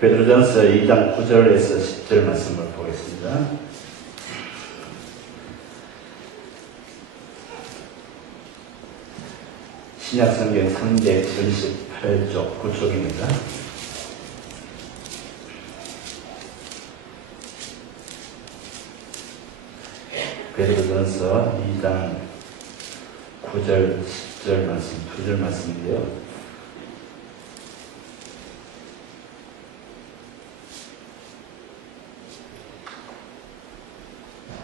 베드로전서 2장 9절에서 10절 말씀을 보겠습니다. 신약성경 378쪽 9쪽입니다. 베드로전서 2장 9절, 10절 말씀, 2절 말씀인데요.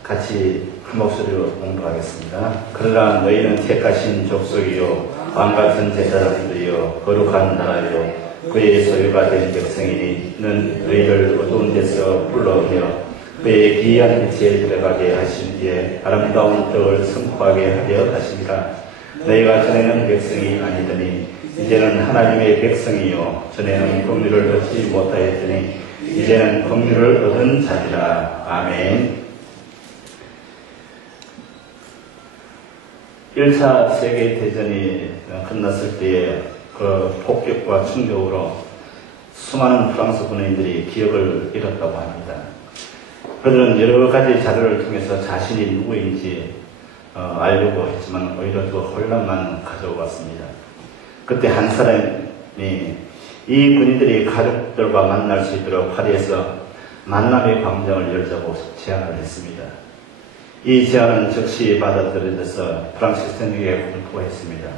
같이 큰 목소리로 공부하겠습니다. 그러나 너희는 택하신 족속이요 왕같은 제사장들이요 거룩한 나라요 그의 소유가 된 백성이니 는 너희를 어두운 데서 불러오며 그의 기이한 빛에 들어가게 하신 뒤에 아름다운 떡을 선포하게 하려 하십니다. 너희가 전에는 백성이 아니더니 이제는 하나님의 백성이요 전에는 긍휼을 얻지 못하였더니 이제는 긍휼을 얻은 자니라. 아멘. 1차 세계대전이 끝났을 때의 그 폭격과 충격으로 수많은 프랑스 군인들이 기억을 잃었다고 합니다. 그들은 여러 가지 자료를 통해서 자신이 누구인지 알려고 했지만 오히려 더 혼란만 가져왔습니다. 그때 한 사람이 이 군인들이 가족들과 만날 수 있도록 파리에서 만남의 광장을 열자고 제안을 했습니다. 이 제안은 즉시 받아들여져서 프랑시스에게 공포했습니다.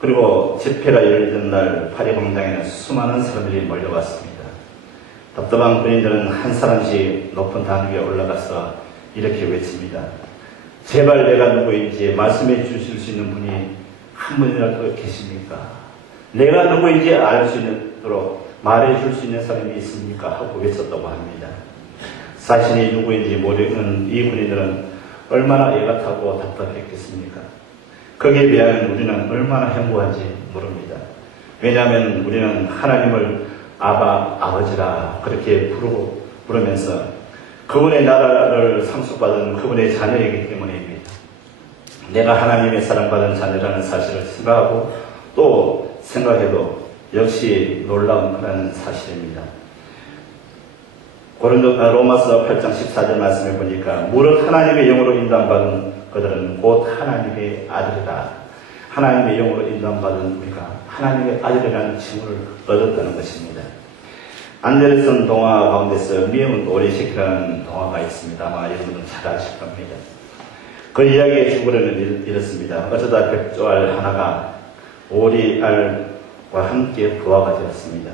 그리고 집회가 열리던 날 파리 광장에는 수많은 사람들이 몰려왔습니다. 답답한 군인들은 한 사람씩 높은 단 위에 올라가서 이렇게 외칩니다. 제발 내가 누구인지 말씀해 주실 수 있는 분이 한 분이라도 계십니까? 내가 누구인지 알 수 있도록 말해 줄 수 있는 사람이 있습니까? 하고 외쳤다고 합니다. 자신이 누구인지 모르는 이 군인들은 얼마나 애가 타고 답답했겠습니까? 거기에 비하면 우리는 얼마나 행복한지 모릅니다. 왜냐하면 우리는 하나님을 아버지라 그렇게 부르면서 그분의 나라를 상속받은 그분의 자녀이기 때문입니다. 내가 하나님의 사랑받은 자녀라는 사실을 생각하고 또 생각해도 역시 놀라운 그런 사실입니다. 로마서 8장 14절 말씀에 보니까 무릇 하나님의 영으로 인도받은 그들은 곧 하나님의 아들이다. 하나님의 영으로 인도받은 우리가 하나님의 아들이라는 칭호를 얻었다는 것입니다. 안데르슨 동화 가운데서 미운 오리새끼라는 동화가 있습니다. 아마 여러분은 잘 아실 겁니다. 그 이야기의 주구로는 이렇습니다. 어쩌다 백조알 하나가 오리알과 함께 부화가 되었습니다.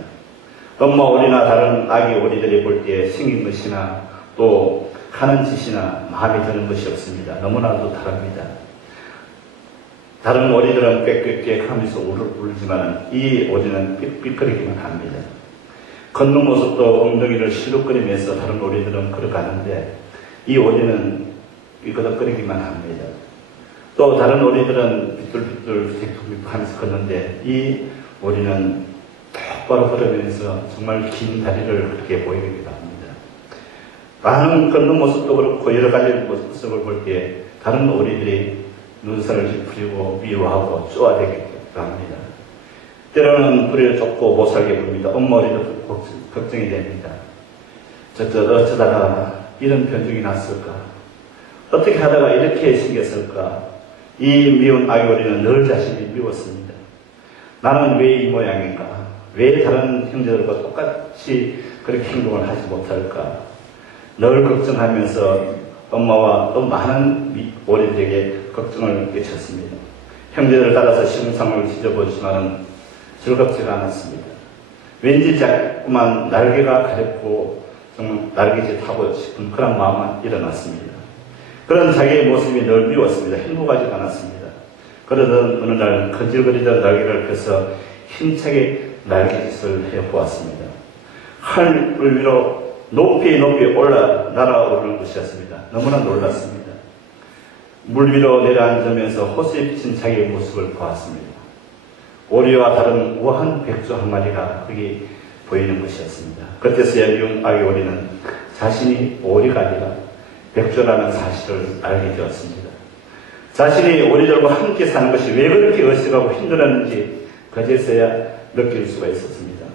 엄마 오리나 다른 아기 오리들이 볼 때 생긴 것이나 또 하는 짓이나 마음에 드는 것이 없습니다. 너무나도 다릅니다. 다른 오리들은 꽥꽥꽥 하면서 울지만 이 오리는 삑삑거리기만 합니다. 걷는 모습도 엉덩이를 시룩거리면서 다른 오리들은 걸어가는데 이 오리는 삐거덕거리기만 합니다. 또 다른 오리들은 삐뚤삐뚤 하면서 걷는데 이 오리는 똑바로 걸으면서 정말 긴 다리를 그렇게 보이기도 합니다. 많은 걷는 모습도 그렇고 여러 가지 모습을 볼 때 다른 오리들이 눈살을 찌푸리고 미워하고 쪼아대기도 합니다. 때로는 뿌리를 쫓고 못 살게 봅니다. 엄마 오리도 걱정이 됩니다. 어쩌다가 이런 변종이 났을까? 어떻게 하다가 이렇게 생겼을까? 이 미운 아기 오리는 늘 자신이 미웠습니다. 나는 왜 이 모양인가? 왜 다른 형제들과 똑같이 그렇게 행동을 하지 못할까? 늘 걱정하면서 엄마와 또 많은 오리들에게 걱정을 끼쳤습니다. 형제들을 따라서 시궁창을 뒤져보지만 즐겁지가 않았습니다. 왠지 자꾸만 날개가 가렵고 좀 날개짓 하고 싶은 그런 마음만 일어났습니다. 그런 자기의 모습이 늘 미웠습니다. 행복하지 않았습니다. 그러던 어느 날 건질거리던 날개를 펴서 힘차게 날개짓을 해보았습니다. 하늘 위로 높이 올라 날아오르는 것이었습니다. 너무나 놀랐습니다. 물 위로 내려앉으면서 호수에 비친 자기의 모습을 보았습니다. 오리와 다른 우아한 백조 한 마리가 거기 보이는 것이었습니다. 그때서야 미운 아기 오리는 자신이 오리가 아니라 백조라는 사실을 알게 되었습니다. 자신이 오리들과 함께 사는 것이 왜 그렇게 어색하고 힘들었는지 그제서야 느낄 수가 있었습니다.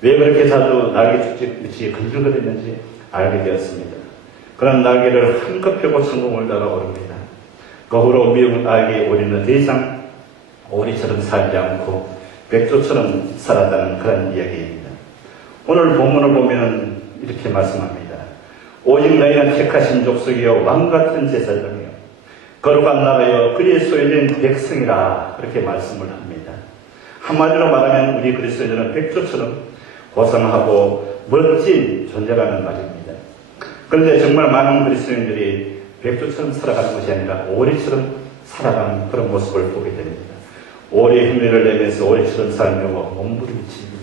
왜 그렇게 자주 날개죽듯이 근질거리는지 알게 되었습니다. 그런 날개를 한껏 펴고 성공을 날아오릅니다. 그 후로 미운 알개 오리는 더 이상 오리처럼 살지 않고 백조처럼 살았다는 그런 이야기입니다. 오늘 본문을 보면 이렇게 말씀합니다. 오직 너희는 택하신 족속이요 왕같은 제사장이요 거룩한 나라여 그리에 소유된 백성이라 그렇게 말씀을 합니다. 한마디로 말하면 우리 그리스도인들은 백조처럼 고상하고 멋진 존재라는 말입니다. 그런데 정말 많은 그리스도인들이 백조처럼 살아가는 것이 아니라 오리처럼 살아가는 그런 모습을 보게 됩니다. 오리 흉내를 내면서 오리처럼 살려고 몸부림칩니다.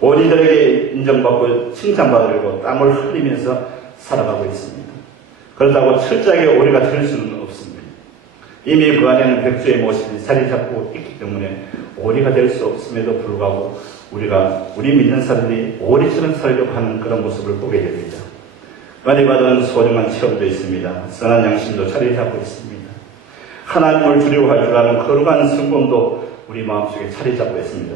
오리들에게 인정받고 칭찬받으려고 땀을 흘리면서 살아가고 있습니다. 그렇다고 철저하게 오리가 될 수는 없습니다. 이미 그 안에는 백조의 모습이 자리 잡고 있기 때문에 오리가 될 수 없음에도 불구하고 우리 믿는 사람들이 오리처럼 살려고 하는 그런 모습을 보게 됩니다. 많이 받은 소중한 체험도 있습니다. 선한 양심도 자리 잡고 있습니다. 하나님을 두려워할 줄 아는 거룩한 성공도 우리 마음속에 자리 잡고 있습니다.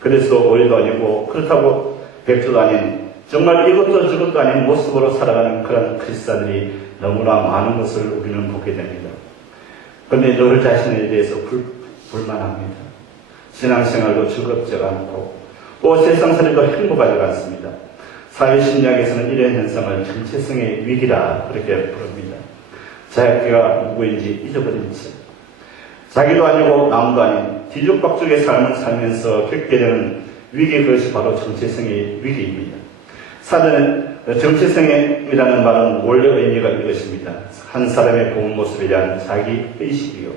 그래서 오리도 아니고 그렇다고 백조도 아닌 정말 이것도 저것도 아닌 모습으로 살아가는 그런 크리스찬들이 너무나 많은 것을 우리는 보게 됩니다. 그런데 너를 자신에 대해서 불만합니다. 신앙생활도 즐겁지가 않고 또 세상살이도 행복하지 않습니다. 사회심리학에서는 이런 현상을 정체성의 위기라 그렇게 부릅니다. 자기가 누구인지 잊어버린 채 자기도 아니고 남도 아닌 뒤죽박죽의 삶을 살면서 겪게 되는 위기, 그것이 바로 정체성의 위기입니다. 사전에 정체성이라는 말은 원래 의미가 이것입니다. 한 사람의 본 모습에 대한 자기 의식이요.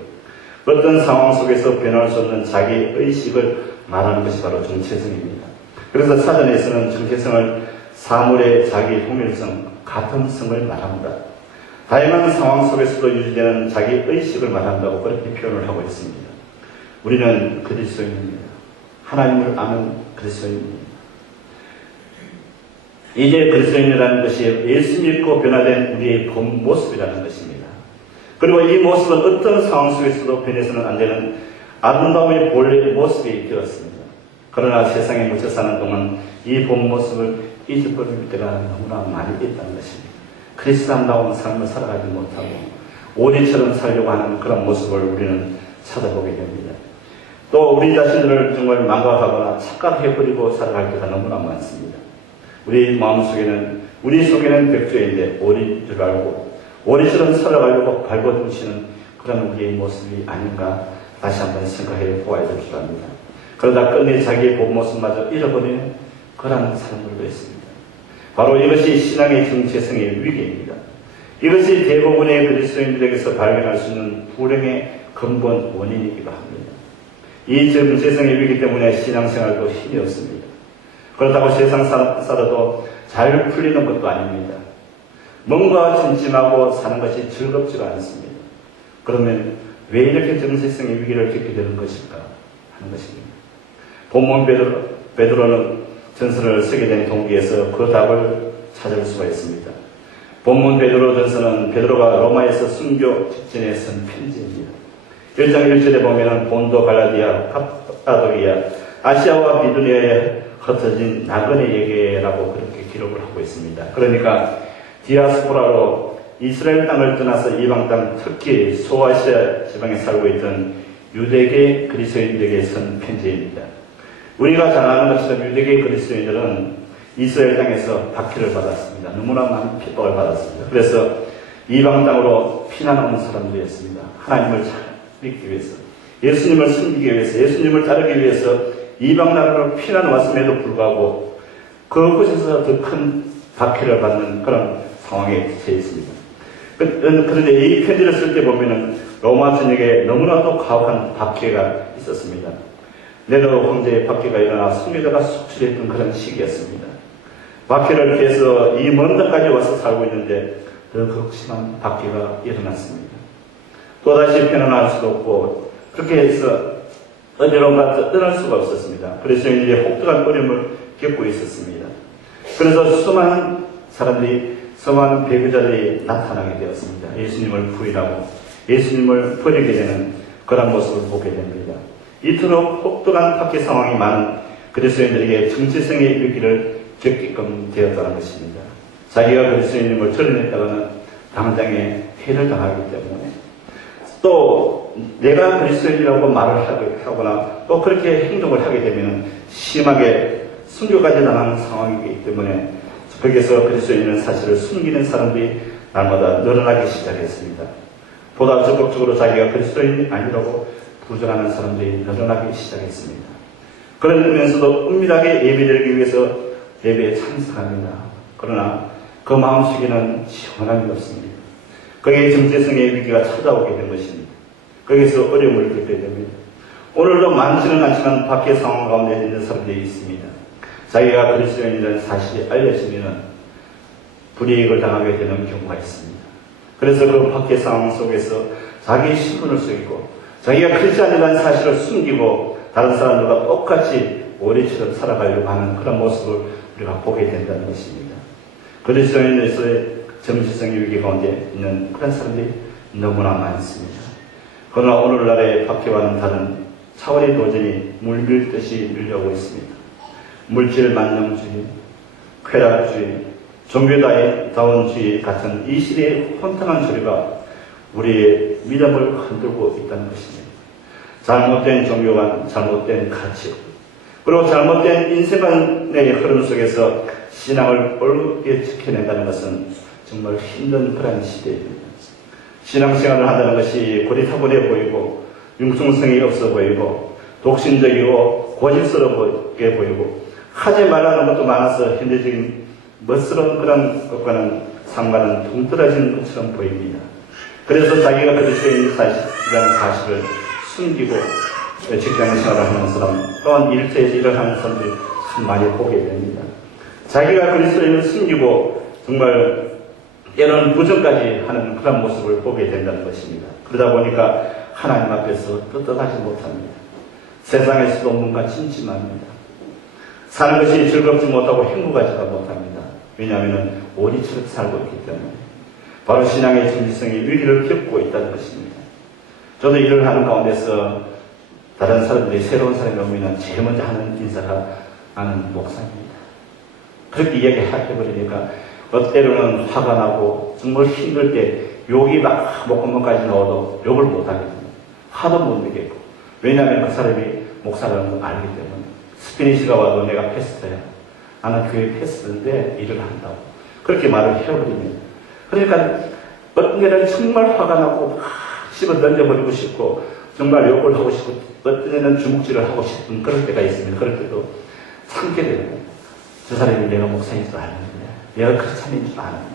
어떤 상황 속에서 변할 수 없는 자기 의식을 말하는 것이 바로 정체성입니다. 그래서 사전에서는 정체성을 사물의 자기 통일성, 가통성을 말합니다. 다양한 상황 속에서도 유지되는 자기 의식을 말한다고 그렇게 표현을 하고 있습니다. 우리는 그리스도인입니다. 하나님을 아는 그리스도인입니다. 이제 그리스도인이라는 것이 예수 믿고 변화된 우리의 본 모습이라는 것입니다. 그리고 이 모습은 어떤 상황 속에서도 변해서는 안 되는 아름다움의 본래의 모습이 되었습니다. 그러나 세상에 묻혀 사는 동안 이 본 모습을 잊어버릴 때가 너무나 많이 있다는 것입니다. 그리스도인다운 삶을 살아가지 못하고 오리처럼 살려고 하는 그런 모습을 우리는 찾아보게 됩니다. 또 우리 자신들을 정말 망각하거나 착각해버리고 살아갈 때가 너무나 많습니다. 우리 마음속에는, 우리 속에는 백조인데 오리인 줄 알고 오리처럼 살아가려고 발버둥치는 그런 우리의 모습이 아닌가 다시 한번 생각해 보아야 될 줄 압니다. 그러다 끝내 자기의 본 모습마저 잃어버리는 그런 사람들도 있습니다. 바로 이것이 신앙의 정체성의 위기입니다. 이것이 대부분의 그리스도인들에게서 발견할 수 있는 불행의 근본 원인이기도 합니다. 이 정체성의 위기 때문에 신앙생활도 힘이 없습니다. 그렇다고 세상 살아도 잘 풀리는 것도 아닙니다. 뭔가 찜찜하고 사는 것이 즐겁지가 않습니다. 그러면 왜 이렇게 정체성의 위기를 겪게 되는 것일까 하는 것입니다. 본문 베드로는 전서를 쓰게 된 동기에서 그 답을 찾을 수가 있습니다. 본문 베드로 전서는 베드로가 로마에서 순교 직전에 쓴 편지입니다. 1장 1절에 보면 본도, 갈라디아, 갑바도기아, 아시아와 비두니아에 흩어진 나그네에게라고 그렇게 기록을 하고 있습니다. 그러니까 디아스포라로 이스라엘 땅을 떠나서 이방 땅, 특히 소아시아 지방에 살고 있던 유대계 그리스도인들에게 쓴 편지입니다. 우리가 잘 아는 것처럼 유대계 그리스도인들은 이스라엘 땅에서 박해를 받았습니다. 너무나 많은 핍박을 받았습니다. 그래서 이방 땅으로 피난온 사람들이었습니다. 하나님을 잘 믿기 위해서, 예수님을 섬기기 위해서, 예수님을 따르기 위해서 이방 나라로 피난 왔음에도 불구하고 그곳에서 더 큰 박해를 받는 그런 상황에 처해 있습니다. 그런데 이 편지를 쓸 때 보면은 로마 전역에 너무나도 가혹한 박해가 있었습니다. 네로 황제의 박해가 일어나 승리자가 속출했던 그런 시기였습니다. 박해를 피해서 이 먼 데까지 와서 살고 있는데 더 극심한 박해가 일어났습니다. 또다시 편안할 수도 없고 그렇게 해서 어디론가 떠날 수가 없었습니다. 그래서 이제 혹독한 어려움을 겪고 있었습니다. 그래서 수많은 사람들이, 수많은 배교자들이 나타나게 되었습니다. 예수님을 부인하고 예수님을 버리게 되는 그런 모습을 보게 됩니다. 이토록 혹독한 박해 상황이 많은 그리스도인들에게 정체성의 위기를 겪게끔 되었다는 것입니다. 자기가 그리스도인임을 드러냈다가는 당장에 해를 당하기 때문에, 또 내가 그리스도인이라고 말을 하거나 또 그렇게 행동을 하게 되면 심하게 순교까지 당하는 상황이기 때문에 거기서 그리스도인이라는 사실을 숨기는 사람들이 날마다 늘어나기 시작했습니다. 보다 적극적으로 자기가 그리스도인이 아니라고 부정하는 사람들이 늘어나기 시작했습니다. 그러면서도 은밀하게 예배드리기 위해서 예배에 참석합니다. 그러나 그 마음속에는 시원함이 없습니다. 거기에 정체성의 위기가 찾아오게 된 것입니다. 거기서 어려움을 겪게 됩니다. 오늘도 많지는 않지만 밖의 상황 가운데 있는 사람들이 있습니다. 자기가 그리스도인이라는 사실이 알려지면 불이익을 당하게 되는 경우가 있습니다. 그래서 그 밖의 상황 속에서 자기의 신분을 숨기고 자기가 크리스찬이라는 사실을 숨기고 다른 사람들과 똑같이 오리처럼 살아가려고 하는 그런 모습을 우리가 보게 된다는 것입니다. 그리스도인에서의 정체성의 위기 가운데 있는 그런 사람들이 너무나 많습니다. 그러나 오늘날의 박해와는 다른 차원이 도전이 물밀듯이 밀려오고 있습니다. 물질 만능주의, 쾌락주의, 종교다운주의 같은 이 시대의 혼탁한 주류가 우리의 믿음을 흔들고 있다는 것입니다. 잘못된 종교관, 잘못된 가치, 그리고 잘못된 인생관의 흐름 속에서 신앙을 올곧게 지켜낸다는 것은 정말 힘든 그런 시대입니다. 신앙생활을 한다는 것이 고리타분해 보이고 융통성이 없어 보이고 독신적이고 고집스럽게 보이고 하지 말라는 것도 많아서 현대적인 멋스러운 그런 것과는 상관은 동떨어진 것처럼 보입니다. 그래서 자기가 그리스도인이라는 사실을 숨기고 직장 생활을 하는 사람 또한 일터에서 일을 하는 사람들이 참 많이 보게 됩니다. 자기가 그리스도인을 숨기고 정말 때로는 부정까지 하는 그런 모습을 보게 된다는 것입니다. 그러다 보니까 하나님 앞에서 떳떳하지 못합니다. 세상에서도 뭔가 침침합니다. 사는 것이 즐겁지 못하고 행복하지가 못합니다. 왜냐하면 오리처럼 살고 있기 때문에 바로 신앙의 정체성의 위기를 겪고 있다는 것입니다. 저도 일을 하는 가운데서 다른 사람들이 새로운 사람이 오면 제일 먼저 하는 인사가 나는 목사입니다. 그렇게 이야기해버리니까 때로는 화가 나고 정말 힘들 때 욕이 막 목구멍까지 나와도 욕을 못하겠고 화도 못 내겠고, 왜냐하면 그 사람이 목사라는 걸 알기 때문에 스피니시가 와도 내가 패스터야. 나는 교회 패스터인데 일을 한다고 그렇게 말을 해버립니다. 그러니까 어떤 때는 정말 화가 나고 막 씹어 던져버리고 싶고 정말 욕을 하고 싶고 어떤 때는 주먹질을 하고 싶은 그럴 때가 있습니다. 그럴 때도 참게 됩니다. 저 사람이 내가 목사인 줄 아는데 내가 크리스찬인 줄 아는데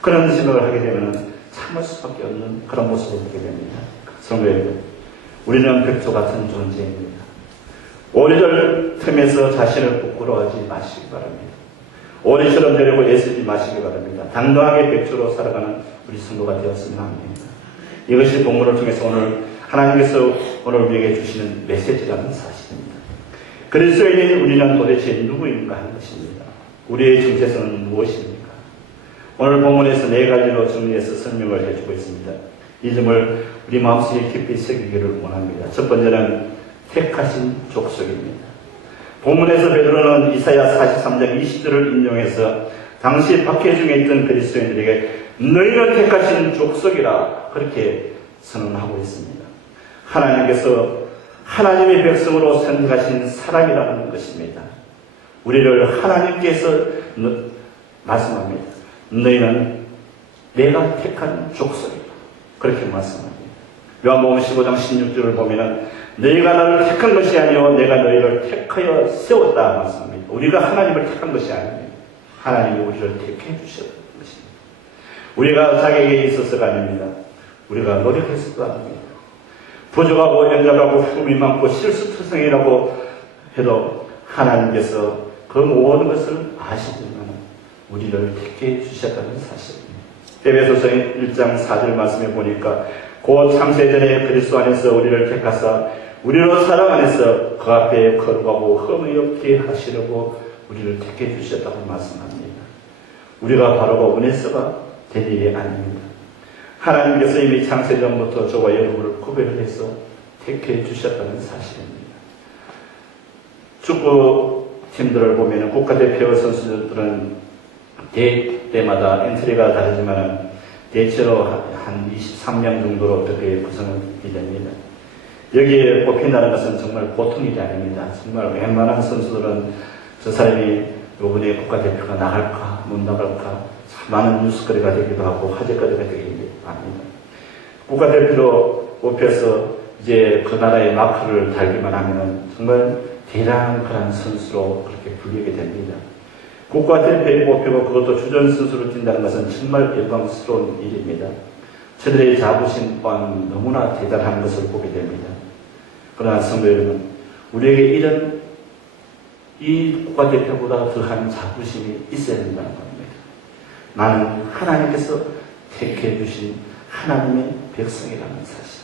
그런 생각을 하게 되면 참을 수밖에 없는 그런 모습을 보게 됩니다. 성도 여러분, 우리는 백조 같은 존재입니다. 오리들 틈에서 자신을 부끄러워하지 마시기 바랍니다. 오리처럼 되려고 애쓰지 마시기 바랍니다. 당당하게 백조로 살아가는 우리 성도가 되었으면 합니다. 이것이 본문을 통해서 오늘 하나님께서 오늘 우리에게 주시는 메시지라는 사실입니다. 그리스도인인 우리는 도대체 누구인가 하는 것입니다. 우리의 정체성은 무엇입니까? 오늘 본문에서 네 가지로 정리해서 설명을 해주고 있습니다. 이 점을 우리 마음속에 깊이 새기기를 원합니다. 첫 번째는 택하신 족속입니다. 본문에서 베드로는 이사야 43장 20절을 인용해서 당시 박해 중에 있던 그리스도인들에게 너희는 택하신 족속이라 그렇게 선언하고 있습니다. 하나님께서 하나님의 백성으로 선택하신 사람이라는 것입니다. 우리를 하나님께서 말씀합니다. 너희는 내가 택한 족속이다. 그렇게 말씀합니다. 요한복음 15장 16절을 보면은 너희가 나를 택한 것이 아니요 내가 너희를 택하여 세웠다 말씀합니다. 우리가 하나님을 택한 것이 아닙니다. 하나님이 우리를 택해 주셨다는 것입니다. 우리가 자격에 있어서가 아닙니다. 우리가 노력해서도 아닙니다. 부족하고 연약하고 흠이 많고 실수투성이라고 해도 하나님께서 그 모든 것을 아시지만 우리를 택해 주셨다는 사실입니다. 에베소서 1장 4절 말씀해 보니까 곧 창세전에 그리스도 안에서 우리를 택하사 우리로 사랑 안에서 그 앞에 거룩하고 흠이 없게 하시려고 우리를 택해 주셨다고 말씀합니다. 우리가 바로 은혜서가 될 일이 아닙니다. 하나님께서 이미 창세전부터 저와 여러분을 구별을 해서 택해 주셨다는 사실입니다. 축구팀들을 보면 국가대표 선수들은 대회 때마다 엔트리가 다르지만 대체로 한 23명 정도로 어떻게 구성이 됩니다. 여기에 뽑힌다는 것은 정말 보통 일이 아닙니다. 정말 웬만한 선수들은 저 사람이 이번에 국가대표가 나갈까 못 나갈까 많은 뉴스거리가 되기도 하고 화제거리가 되기도 합니다. 국가대표로 뽑혀서 이제 그 나라의 마크를 달기만 하면 정말 대단한 그런 선수로 그렇게 불리게 됩니다. 국가대표에 뽑히고 그것도 주전 선수로 뛴다는 것은 정말 영광스러운 일입니다. 저들의 자부심 또한 너무나 대단한 것을 보게 됩니다. 그러나 성도 여러분, 우리에게 이런 이 국가대표보다 더한 자부심이 있어야 된다는 겁니다. 나는 하나님께서 택해 주신 하나님의 백성이라는 사실.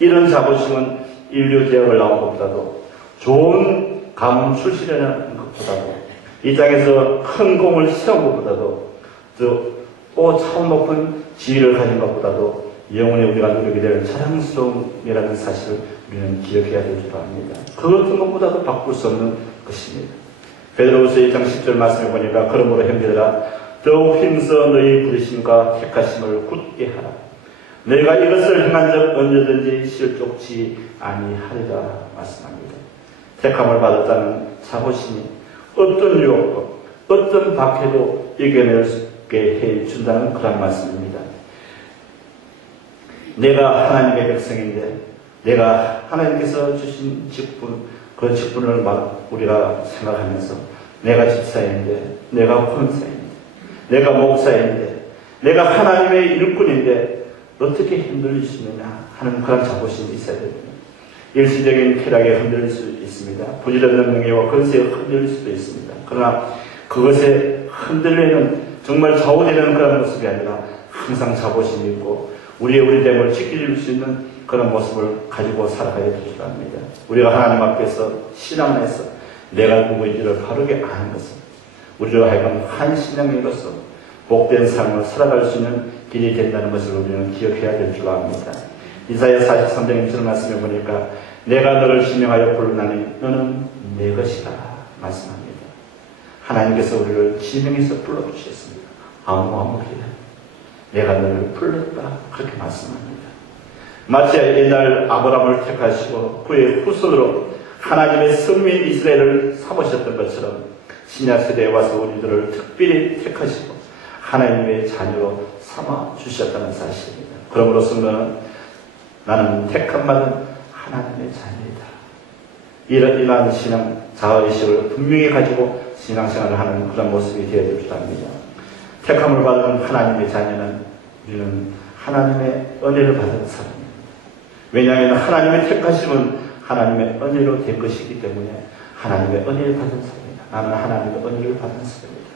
이런 자부심은 인류 제약을 나온 것보다도 좋은 가문 출신이라는 것보다도 이 땅에서 큰 공을 세운 것보다도 또 차원 높은 지위를 가진 것보다도 영원히 우리가 누리게 될 자랑스러움이라는 사실을 우리는 기억해야 될 줄 압니다. 그 어떤 것보다도 바꿀 수 없는 것입니다. 베드로후서 2장 10절 말씀해 보니까 그러므로 형제들아 더욱 힘써 너희 부르심과 택하심을 굳게 하라. 너희가 이것을 행한 적 언제든지 실족치 아니하리라 말씀합니다. 택함을 받았다는 자부심이 어떤 유혹도 어떤 박해도 이겨내게 해준다는 그런 말씀입니다. 내가 하나님의 백성인데 내가 하나님께서 주신 직분 그 직분을 우리가 생각하면서 내가 집사인데 내가 권사인데 내가 목사인데 내가 하나님의 일꾼인데 어떻게 흔들릴 수 있느냐 하는 그런 자부심이 있어야 됩니다. 일시적인 쾌락에 흔들릴 수 있습니다. 부질없는 명예와 권세에 흔들릴 수도 있습니다. 그러나 그것에 흔들리는 정말 좌우되는 그런 모습이 아니라 항상 자부심이 있고 우리의 됨을 지킬 수 있는 그런 모습을 가지고 살아가야 될 줄 압니다. 우리가 하나님 앞에서 신앙 안에서 내가 누구인지를 바르게 아는 것은 우리로 하여금 한 신앙인으로서 복된 삶을 살아갈 수 있는 길이 된다는 것을 우리는 기억해야 될 줄 압니다. 이사야 43장 1절 말씀해 보니까 내가 너를 지명하여 부르나니 너는 내 것이다 말씀합니다. 하나님께서 우리를 지명해서 불러주셨습니다. 아무개나 내가 너를 불렀다 그렇게 말씀합니다. 마치 옛날 아브라함을 택하시고 그의 후손으로 하나님의 선민 이스라엘을 삼으셨던 것처럼 신약시대에 와서 우리들을 특별히 택하시고 하나님의 자녀로 삼아 주셨다는 사실입니다. 그러므로 성도는 나는 택함받은 하나님의 자녀이다. 이러한 신앙, 자아의식을 분명히 가지고 신앙생활을 하는 그런 모습이 되어야 될 줄 압니다. 택함을 받은 하나님의 자녀는 우리는 하나님의 은혜를 받은 사람입니다. 왜냐하면 하나님의 택하심은 하나님의 은혜로 된 것이기 때문에 하나님의 은혜를 받은 사람입니다. 나는 하나님의 은혜를 받은 사람입니다.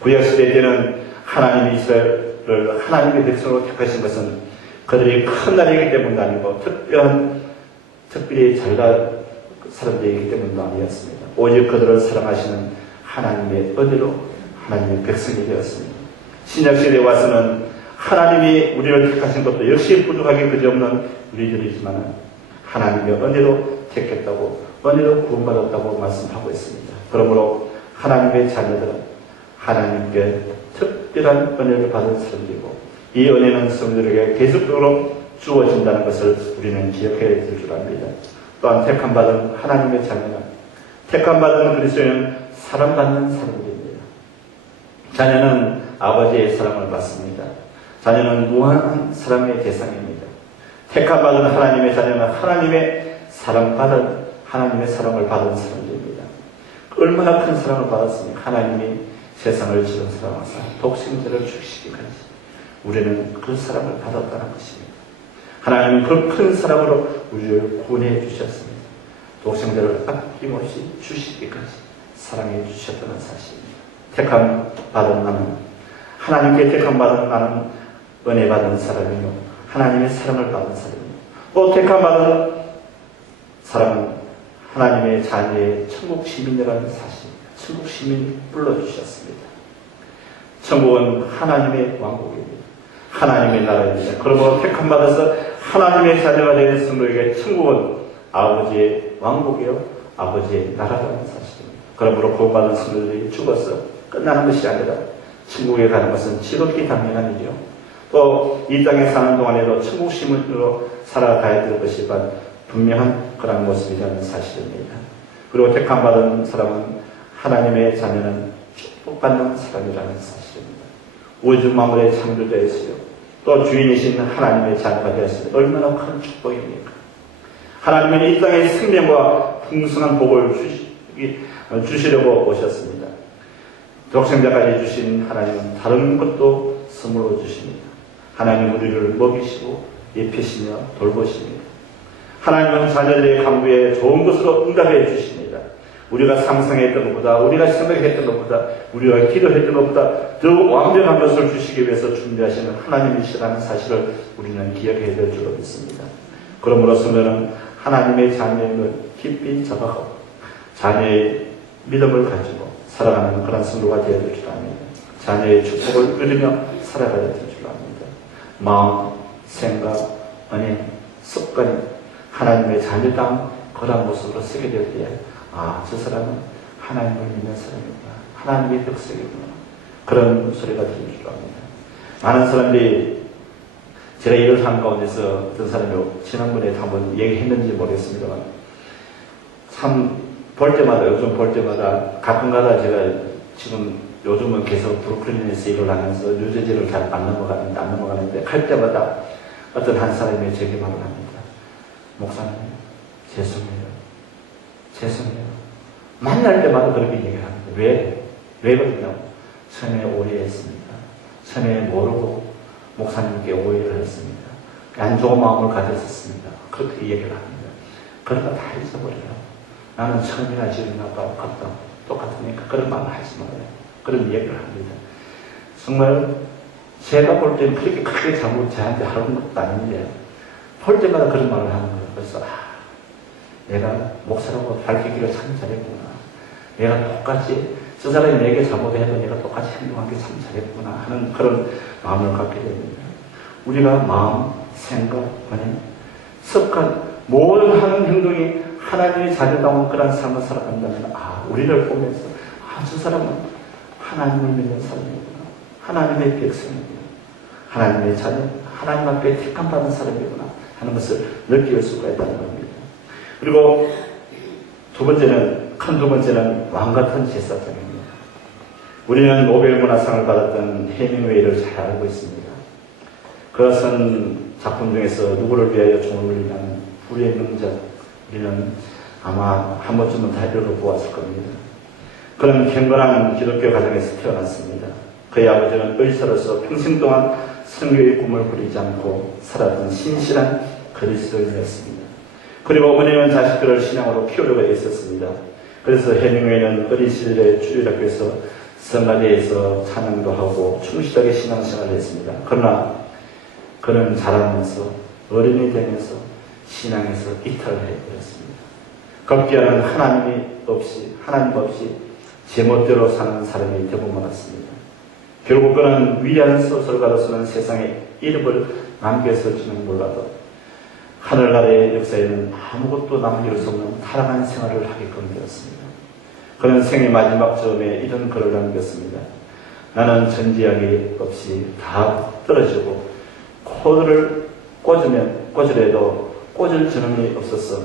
구약시대 때는 하나님이 이스라엘을 하나님의 백성으로 택하신 것은 그들이 큰 나라이기 때문도 아니고 특별히 잘난 사람들이기 때문도 아니었습니다. 오직 그들을 사랑하시는 하나님의 은혜로 하나님의 백성이 되었습니다. 신약시대에 와서는 하나님이 우리를 택하신 것도 역시 부족하게 그지없는 우리들이지만 하나님의 은혜로 택했다고 은혜로 구원받았다고 말씀하고 있습니다. 그러므로 하나님의 자녀들은 하나님께 특별한 은혜를 받은 사람들이고 이 은혜는 성도들에게 계속적으로 주어진다는 것을 우리는 기억해야 될 줄 압니다. 또한 택함받은 하나님의 자녀는 택함받은 그리스도인은 사랑받는 사람들입니다. 자녀는 아버지의 사랑을 받습니다. 자녀는 무한한 사랑의 대상입니다. 택함받은 하나님의 자녀는 하나님의 사랑을 받은 사람들입니다. 얼마나 큰 사랑을 받았습니까? 하나님이 세상을 지은 사랑하사 독생자를 주시기까지 우리는 그 사랑을 받았다는 것입니다. 하나님은 그 큰 사랑으로 우리를 구원해 주셨습니다. 독생자를 아낌없이 주시기까지 사랑해 주셨다는 사실입니다. 택함받은 나는 하나님께 택함받은 나는 은혜 받은 사람이요 하나님의 사랑을 받은 사람이요 또 택함받은 사람은 하나님의 자녀의 천국 시민이라는 사실입니다. 천국 시민 불러주셨습니다. 천국은 하나님의 왕국입니다. 하나님의 나라입니다. 그러므로 택함받아서 하나님의 자녀가 된 성도에게 천국은 아버지의 왕국이요 아버지의 나라라는 사실입니다. 그러므로 구원받은 성도들이 죽어서 끝나는 것이 아니라 천국에 가는 것은 지극히 당연한 일이요. 또 이 땅에 사는 동안에도 천국 시민으로 살아가야 될 것이 분명한 그런 모습이라는 사실입니다. 그리고 택함받은 사람은 하나님의 자녀는 축복받는 사람이라는 사실입니다. 우주 만물의 창조자이시요 또 주인이신 하나님의 자녀가 되었으니 얼마나 큰 축복입니까? 하나님은 이 땅에 생명과 풍성한 복을 주시려고 오셨습니다. 독생자까지 주신 하나님은 다른 것도 선물로 주십니다. 하나님은 우리를 먹이시고 입히시며 돌보십니다. 하나님은 자녀들의 간구에 좋은 것으로 응답해 주십니다. 우리가 상상했던 것보다, 우리가 생각했던 것보다, 우리가 기도했던 것보다 더 완벽한 것을 주시기 위해서 준비하시는 하나님이시라는 사실을 우리는 기억해야 될 줄로 믿습니다. 그러므로 성도는 하나님의 자녀임을 깊이 잡아가고 자녀의 믿음을 가지고 살아가는 그런 성도가 되어야 될 줄 압니다. 자녀의 축복을 누리며 살아가야 될 줄 압니다. 마음, 생각, 은행, 습관, 하나님의 자녀다운 그런 모습으로 쓰게 될 때에 저 사람은 하나님을 믿는 사람이구나. 하나님의 백성이구나. 그런 소리가 들릴 줄 압니다. 많은 사람들이 제가 일을 하는 가운데서 어떤 사람이 지난번에 한번 얘기했는지 모르겠습니다만 참 볼 때마다 요즘 볼 때마다 가끔가다 제가 지금 요즘은 계속 브루클린에서 일을 하면서 뉴저지를 잘 안 넘어가는데 갈 때마다 어떤 한 사람이 제게 말을 합니다. 목사님 죄송해요. 만날 때마다 그렇게 얘기를 합니다. 왜 그러냐고. 처음에 오해했습니다. 처음에 모르고 목사님께 오해를 했습니다. 안 좋은 마음을 가졌었습니다. 그렇게 얘기를 합니다. 그러다 다 잊어버려요. 나는 처음이나 지금이나 똑같으니까 그런 말을 하지 말아요. 그런 얘기를 합니다. 정말 제가 볼 때는 그렇게 크게 저한테 하는 것도 아닌데 볼 때마다 그런 말을 하는 거예요. 그래서 내가 목사라고 밝히기를 참 잘했구나. 내가 똑같이 저 사람이 내게 잘못해도 내가 똑같이 행동한 게 참 잘했구나 하는 그런 마음을 갖게 됩니다. 우리가 마음, 생각, 습관, 모든 하는 행동이 하나님의 자녀다운 그런 삶을 살아간다면 우리를 보면서 저 사람은 하나님을 믿는 사람이구나. 하나님의 백성이구나. 하나님의 자녀, 하나님 앞에 택함받은 사람이구나 하는 것을 느낄 수가 있다는 겁니다. 그리고 큰 두 번째는 왕같은 제사장입니다. 우리는 노벨 문화상을 받았던 해밍웨이를 잘 알고 있습니다. 그것은 작품 중에서 누구를 위하여 종을 울리냐는 불의 명작, 우리는 아마 한 번쯤은 다 읽어보았을 겁니다. 그런 경건한 기독교 가정에서 태어났습니다. 그의 아버지는 의사로서 평생 동안 선교의 꿈을 부리지 않고 살았던 신실한 그리스도인이었습니다. 그리고 어머니는 자식들을 신앙으로 키우려고 애썼습니다. 그래서 해밍웨이는 어린 시절에 주일학교에서 성가대에서 찬양도 하고 충실하게 신앙생활을 했습니다. 그러나 그는 자라면서 어린이 되면서 신앙에서 이탈을 해버렸습니다. 걷기하는 하나님 없이 제멋대로 사는 사람이 되고 말았습니다. 결국 그는 위대한 소설가로서는 세상에 이름을 남겼을지는 몰라도 하늘나라의 역사에는 아무것도 남길 수 없는 타락한 생활을 하게끔 되었습니다. 그는 생의 마지막 즈음에 이런 글을 남겼습니다. 나는 전지향이 없이 다 떨어지고 코를 꽂으려도 꽂을 저놈이 없어서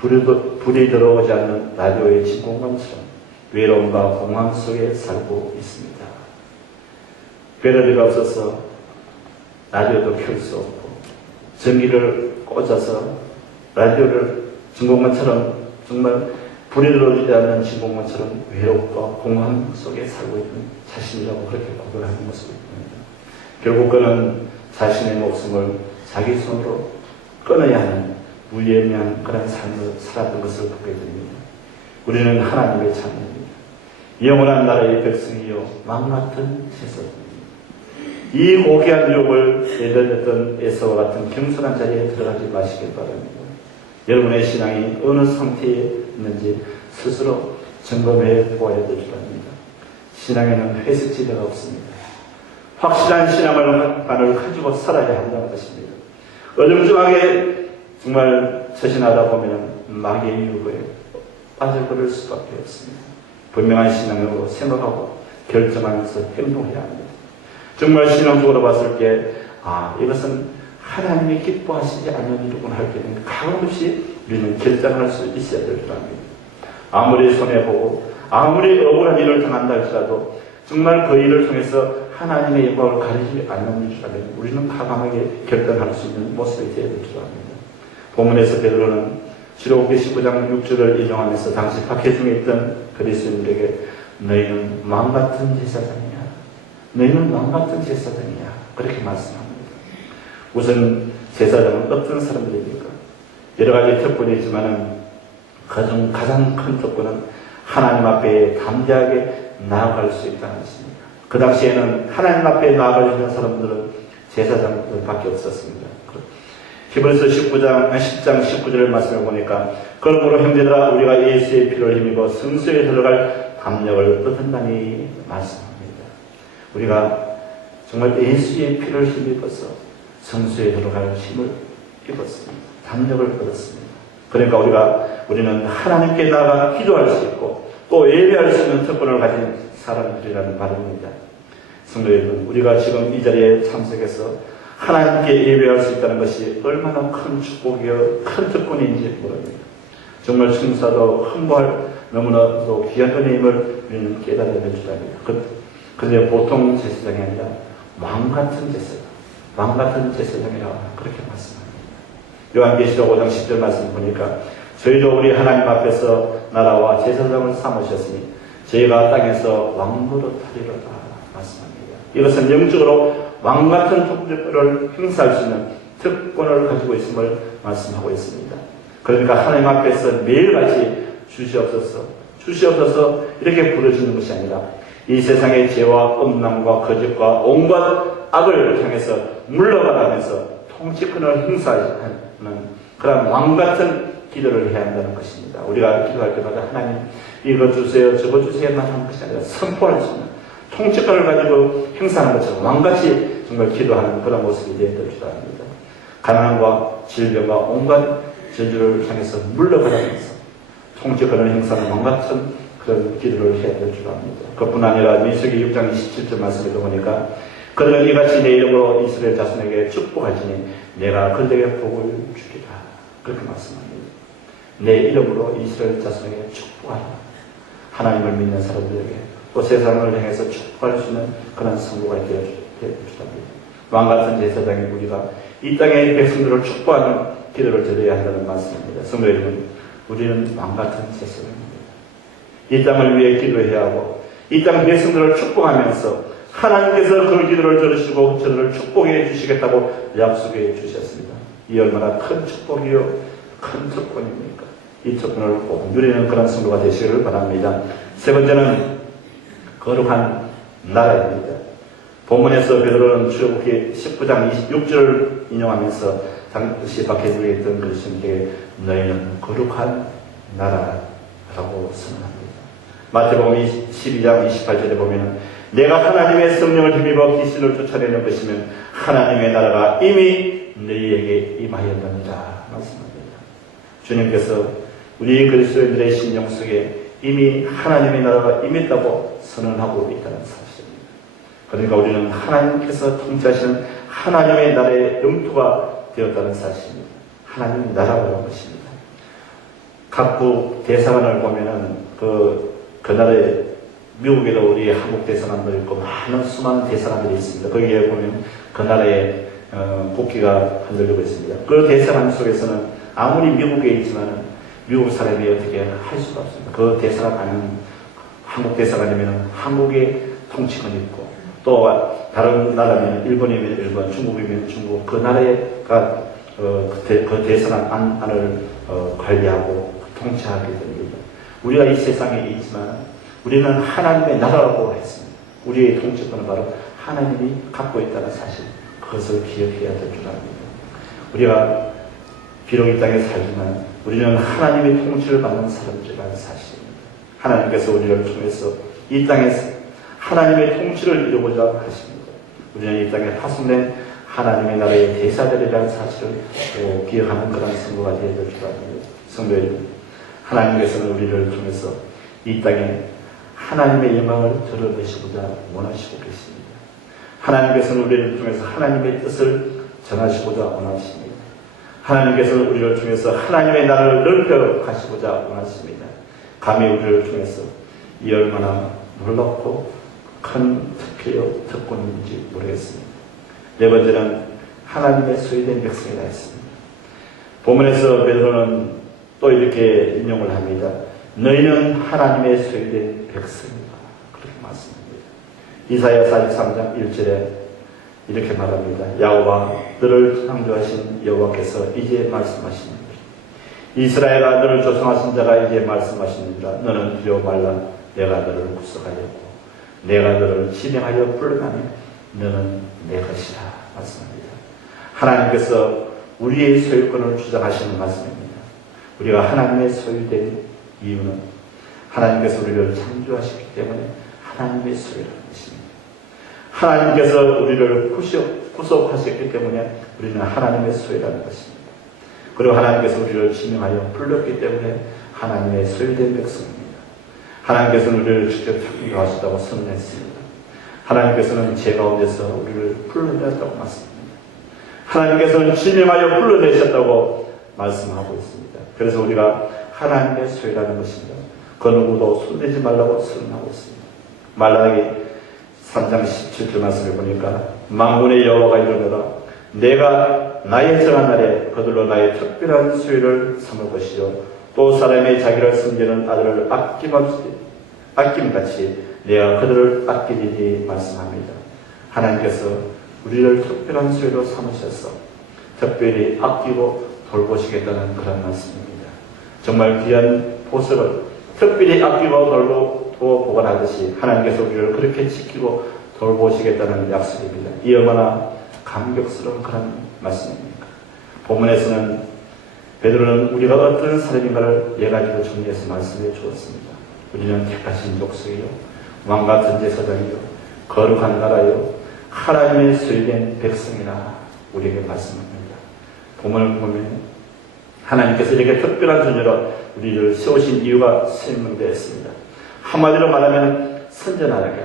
불이 들어오지 않는 라디오의 진공관처럼 외로움과 공황 속에 살고 있습니다. 배터리가 없어서 라디오도 켤 수 없고 전기를 꽂아서 라디오를 진공관처럼 정말 불이 들어오지 않는 진공관처럼 외롭고 공황 속에 살고 있는 자신이라고 그렇게 고백하는 모습을 봅니다. 결국 그는 자신의 목숨을 자기 손으로 끊어야 하는 무의미한 그런 삶을 살았던 것을 보게 됩니다. 우리는 하나님의 자녀입니다. 영원한 나라의 백성이요 망같은 제사장입니다. 이 고귀한 유혹을 내려냈던 에서와 같은 겸손한 자리에 들어가지 마시길 바랍니다. 여러분의 신앙이 어느 상태에 있는지 스스로 점검해 보아야 될 줄 압니다. 신앙에는 회색지대가 없습니다. 확실한 신앙을 가지고 살아야 한다는 것입니다. 어정쩡하게 정말 처신하다 보면 마귀의 유혹에 빠져버릴 수밖에 없습니다. 분명한 신앙으로 생각하고 결정하면서 행동해야 합니다. 정말 신앙적으로 봤을 때 이것은 하나님이 기뻐하시지 않는 일이구나 할 때는 가감없이 우리는 결정할 수 있어야 될 줄 압니다. 아무리 손해보고 아무리 억울한 일을 당한다 할지라도 정말 그 일을 통해서 하나님의 영광을 가리지 않는 일이라면 우리는 과감하게 결단할 수 있는 모습이 되어야 될 줄 압니다. 본문에서 베드로는 출애굽기 19장 6절을 인용하면서 당시 박해중에 있던 그리스도인들에게 너희는 마음같은 제사장이야. 너희는 마음같은 제사장이야. 그렇게 말씀합니다. 우선 제사장은 어떤 사람들입니까? 여러 가지 특권이 있지만은 그중 가장 큰 특권은 하나님 앞에 담대하게 나아갈 수 있다는 것입니다. 그 당시에는 하나님 앞에 나아갈 수 있는 사람들은 제사장들밖에 없었습니다. 히브리서 10장 19절의 말씀을 보니까 그러므로 형제들아 우리가 예수의 피를 힘입어 성소에 들어갈 담력을 얻었다니 말씀합니다. 우리가 정말 예수의 피를 힘입어서 성소에 들어갈 힘을 입었습니다. 담력을 얻었습니다. 그러니까 우리는 하나님께 나아가 기도할 수 있고 또 예배할 수 있는 특권을 가진 사람들이라는 말입니다. 성도 여러분, 우리가 지금 이 자리에 참석해서 하나님께 예배할 수 있다는 것이 얼마나 큰 축복이요 큰 특권인지 모릅니다. 정말 충사도 흥부할 너무나도 귀한 은혜임을 우리는 깨달아야 될 줄 압니다. 그런데 보통 제사장이 아니라 왕같은 제사장, 왕같은 제사장이라고 그렇게 말씀합니다. 요한계시록 5장 10절 말씀 보니까 저희도 우리 하나님 앞에서 나라와 제사장을 삼으셨으니 저희가 땅에서 왕노릇하리로다 말씀합니다. 이것은 영적으로 왕같은 특권을 행사할 수 있는 특권을 가지고 있음을 말씀하고 있습니다. 그러니까 하나님 앞에서 매일같이 주시옵소서 이렇게 부르짖는 것이 아니라 이 세상의 죄와 음란과 거짓과 온갖 악을 향해서 물러가면서 통치권을 행사하는 그런 왕같은 기도를 해야 한다는 것입니다. 우리가 기도할 때마다 하나님 이거 주세요 저거 주세요만 하는 것이 아니라 선포할 수 있는 통치권을 가지고 행사하는 것처럼 왕같이 정말 기도하는 그런 모습이 되어야 될 줄 압니다. 가난과 질병과 온갖 저주를 향해서 물러가면서 통치권을 행사하는 왕같은 그런 기도를 해야 될 줄 압니다. 그뿐 아니라 민수기 6장 27절 말씀에도 보니까 그들은 이같이 내 이름으로 이스라엘 자손에게 축복하시니 내가 그들에게 복을 주리라 그렇게 말씀합니다. 내 이름으로 이스라엘 자손에게 축복하라. 하나님을 믿는 사람들에게 또 세상을 향해서 축복할 수 있는 그런 성도가 되어 주랍니다. 왕같은 제사장의 우리가 이 땅의 백성들을 축복하는 기도를 드려야 한다는 말씀입니다. 성도 여러분, 우리는 왕같은 제사장입니다. 이 땅을 위해 기도해야 하고 이 땅 백성들을 축복하면서 하나님께서 그 기도를 들으시고 저들을 축복해 주시겠다고 약속해 주셨습니다. 이 얼마나 큰 축복이요 큰 특권입니까? 이 특권을 꼭 누리는 그런 성도가 되시기를 바랍니다. 세 번째는 거룩한 나라입니다. 본문에서 베드로는 출애굽기 19장 26절을 인용하면서 당시 박해주에 있던 그리스도인에게 너희는 거룩한 나라라고 선언합니다. 마태복음 12장 28절에 보면 내가 하나님의 성령을 힘입어 귀신을 쫓아내는 것이면 하나님의 나라가 이미 너희에게 임하였느니라 말씀합니다. 주님께서 우리 그리스도인들의 심령 속에 이미 하나님의 나라가 임했다고 선언하고 있다는 사실입니다. 그러니까 우리는 하나님께서 통치하시는 하나님의 나라의 영토가 되었다는 사실입니다. 하나님의 나라라는 것입니다. 각국 대사관을 보면은 그 나라에 미국에도 우리 한국 대사관도 있고 많은 수많은 대사관들이 있습니다. 거기에 보면 그 나라의 국기가 흔들리고 있습니다. 그 대사관 속에서는 아무리 미국에 있지만은 미국 사람이 어떻게 할 수가 없습니다. 그 대사관 가면 한국 대사관이면 한국의 통치권이 있고 또 다른 나라면 일본이면 일본, 중국이면 중국 그 나라가 그 대사관 안을 관리하고 통치하게 됩니다. 우리가 이 세상에 있지만 우리는 하나님의 나라라고 했습니다. 우리의 통치권은 바로 하나님이 갖고 있다는 사실 그것을 기억해야 될 줄 압니다. 우리가 비록 이 땅에 살지만 우리는 하나님의 통치를 받는 사람들이라는 사실입니다. 하나님께서 우리를 통해서 이 땅에서 하나님의 통치를 이루고자 하십니다. 우리는 이 땅에 파송된 하나님의 나라의 대사들이라는 사실을 기억하는 그런 성도가 되어야 될 줄 압니다. 성도 여러분, 하나님께서는 우리를 통해서 이 땅에 하나님의 영광을 드러내시고자 원하시고 계십니다. 하나님께서는 우리를 통해서 하나님의 뜻을 전하시고자 원하십니다. 하나님께서는 우리를 통해서 하나님의 나라를 넓혀 가시고자 원하십니다. 감히 우리를 통해서 이 얼마나 놀랍고 큰 특권인지 모르겠습니다. 네 번째는 하나님의 소유된 백성이라 했습니다. 본문에서 베드로는 또 이렇게 인용을 합니다. 너희는 하나님의 소유된 백성이다. 그렇게 말씀합니다. 이사야 43장 1절에 이렇게 말합니다. 야호와 너를 창조하신 여호와께서 이제 말씀하시느니라. 이스라엘아 너를 조성하신 자가 이제 말씀하시느니라. 너는 두려워 말라. 내가 너를 구속하였고 내가 너를 지명하여 불러나니 너는 내 것이라 말씀합니다. 하나님께서 우리의 소유권을 주장하시는 말씀입니다. 우리가 하나님의 소유된 이유는 하나님께서 우리를 창조하셨기 때문에 하나님의 소유라는 것입니다. 하나님께서 우리를 구속하셨기 때문에 우리는 하나님의 소유라는 것입니다. 그리고 하나님께서 우리를 지명하여 불렀기 때문에 하나님의 소유된 백성입니다. 하나님께서는 우리를 직접 창조하셨다고 선언했습니다. 하나님께서는 죄 가운데서 우리를 불러내셨다고 말씀합니다. 하나님께서는 지명하여 불러내셨다고 말씀하고 있습니다. 그래서 우리가 하나님의 소유라는 것입니다. 그 누구도 손대지 말라고 선언하고 있습니다. 말라기 3장 17절 말씀을 보니까 만군의 여호와가 이르노라 내가 나의 정한 날에 그들로 나의 특별한 소유를 삼을 것이요 또 사람의 자기를 섬기는 아들을 아낌같이 내가 그들을 아끼리니 말씀합니다. 하나님께서 우리를 특별한 소유로 삼으셔서 특별히 아끼고 돌보시겠다는 그런 말씀입니다. 정말 귀한 보석을 특별히 아끼고 돌보고 보관하듯이 하나님께서 우리를 그렇게 지키고 돌보시겠다는 약속입니다. 이 얼마나 감격스러운 그런 말씀입니까? 본문에서는 베드로는 우리가 어떤 사람인가를 네 가지로 정리해서 말씀해 주었습니다. 우리는 택하신 족속이요 왕같은 제사장이요 거룩한 나라요 하나님의 소유된 백성이라 우리에게 말씀합니다. 본문을 보면 하나님께서 이렇게 특별한 존재로 우리를 세우신 이유가 설명되어 있습니다. 한마디로 말하면 선전하게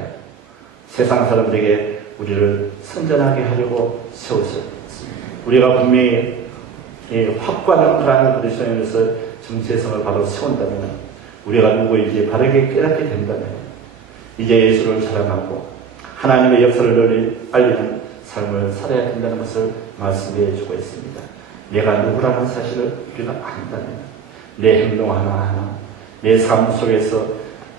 세상 사람들에게 우리를 선전하게 하려고 세우셨습니다. 우리가 분명히 확고한 그러한 그리스도인으로서 정체성을 바로 세운다면 우리가 누구인지 바르게 깨닫게 된다면 이제 예수를 자랑하고 하나님의 역사를 널리 알리는 삶을 살아야 된다는 것을 말씀해 주고 있습니다. 내가 누구라는 사실을 우리가 안다면 내 행동 하나하나 내 삶 속에서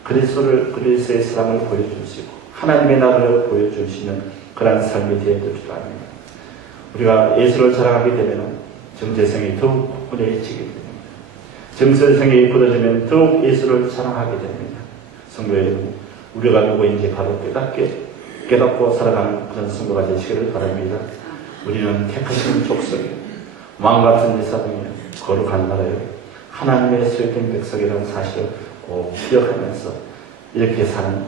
그리스도의 사랑을 보여주시고 하나님의 나라를 보여주시는 그러한 삶이 되어야 될 줄 압니다. 우리가 예수를 자랑하게 되면 정체성이 더욱 굳건해지게 됩니다. 정체성이 굳어지면 더욱 예수를 자랑하게 됩니다. 성도 여러분, 우리가 누구인지 바로 깨닫고 살아가는 그런 성도가 되시기를 바랍니다. 우리는 택하신 족속이요 왕같은 제사장이요 거룩한 나라요 하나님의 소유된 백성이라는 사실을 꼭 기억하면서 이렇게 사는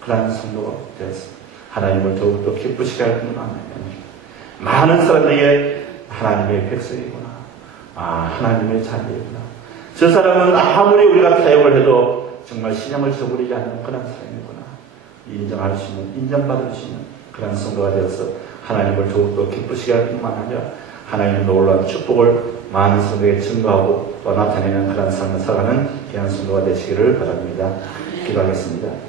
그런 성도가 되었습니다. 하나님을 더욱더 기쁘시게 할 뿐만 아니라 많은 사람들에게 하나님의 백성이구나, 하나님의 자녀이구나, 저 사람은 아무리 우리가 타협을 해도 정말 신앙을 저버리지 않는 그런 사람이구나 인정할 수 있는, 인정받을 수 있는 그런 성도가 되어서 하나님을 더욱더 기쁘시게 할 뿐만 아니라 하나님의 놀라운 축복을 많은 성도에게 증거하고 또 나타내는 그런 삶을 살아가는 귀한 성도가 되시기를 바랍니다. 기도하겠습니다.